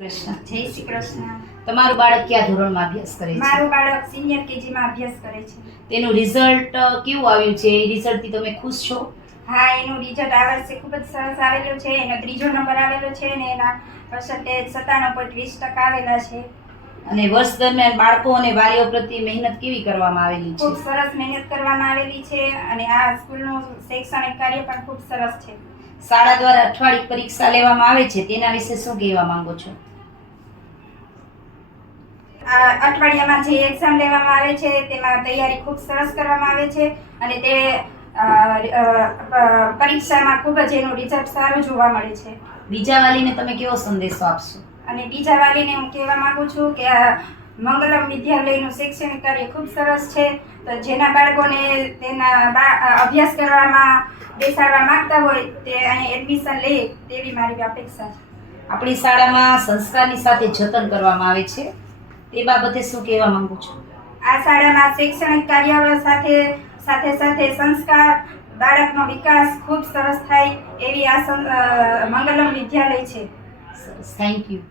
કૃષ્ણ. જય શ્રી કૃષ્ણ. તમારું બાળક કયા ધોરણમાં અભ્યાસ કરે છે? મારું બાળક સિનિયર કેજીમાં અભ્યાસ કરે છે. તેનું રિઝલ્ટ કેવું આવ્યું છે? એ રિઝલ્ટથી તમે ખુશ છો? હા, એનું રિઝલ્ટ આ વર્ષે ખૂબ જ સરસ આવેલું છે. એનો 3જો નંબર આવેલો છે અને એના પર્સન્ટેજ 97.20% આવેલા છે. અને વર્ષ દરમિયાન બાળકો અને વાલીઓ પ્રત્યે મહેનત કેવી કરવામાં આવેલી ખૂબ છે? સરસ મહેનત કરવામાં આવેલી છે અને આ સ્કૂલનું શૈક્ષણિક કાર્ય પણ ખૂબ સરસ છે. શાળા દ્વારા અઠવાડિક પરીક્ષા લેવામાં આવે છે, તેના વિશે શું કહેવા માંગો છો? આ અઠવાડિયામાં જે એક્ઝામ લેવામાં આવે છે તેમાં તૈયારી ખૂબ સરસ કરવામાં આવે છે અને તે પરીક્ષામાં ખૂબ જ એનું રિઝલ્ટ સારું જોવા મળે છે. બીજા વાલીને તમે કેવો સંદેશો આપશો? અને બીજા વાલીને હું કહેવા માંગુ છું કે આ મંગલમ વિદ્યાલયનું શૈક્ષણિક કાર્ય ખૂબ સરસ છે. તો જેના બાળકોને તેના અભ્યાસ કરવામાં બેસાડવા માંગતા હોય તે અહીં એડમિશન લે તેવી મારી અપેક્ષા છે. આપણી શાળામાં સંસ્કારની સાથે જતન કરવામાં આવે છે, તે બાબતે શું કહેવા માંગુ છો? આ શાળામાં શૈક્ષણિક કાર્ય સાથે સાથે સંસ્કાર, બાળકનો વિકાસ ખૂબ સરસ થાય એવી આ મંગલમ વિદ્યાલય છે. સરસ, થેન્ક યુ.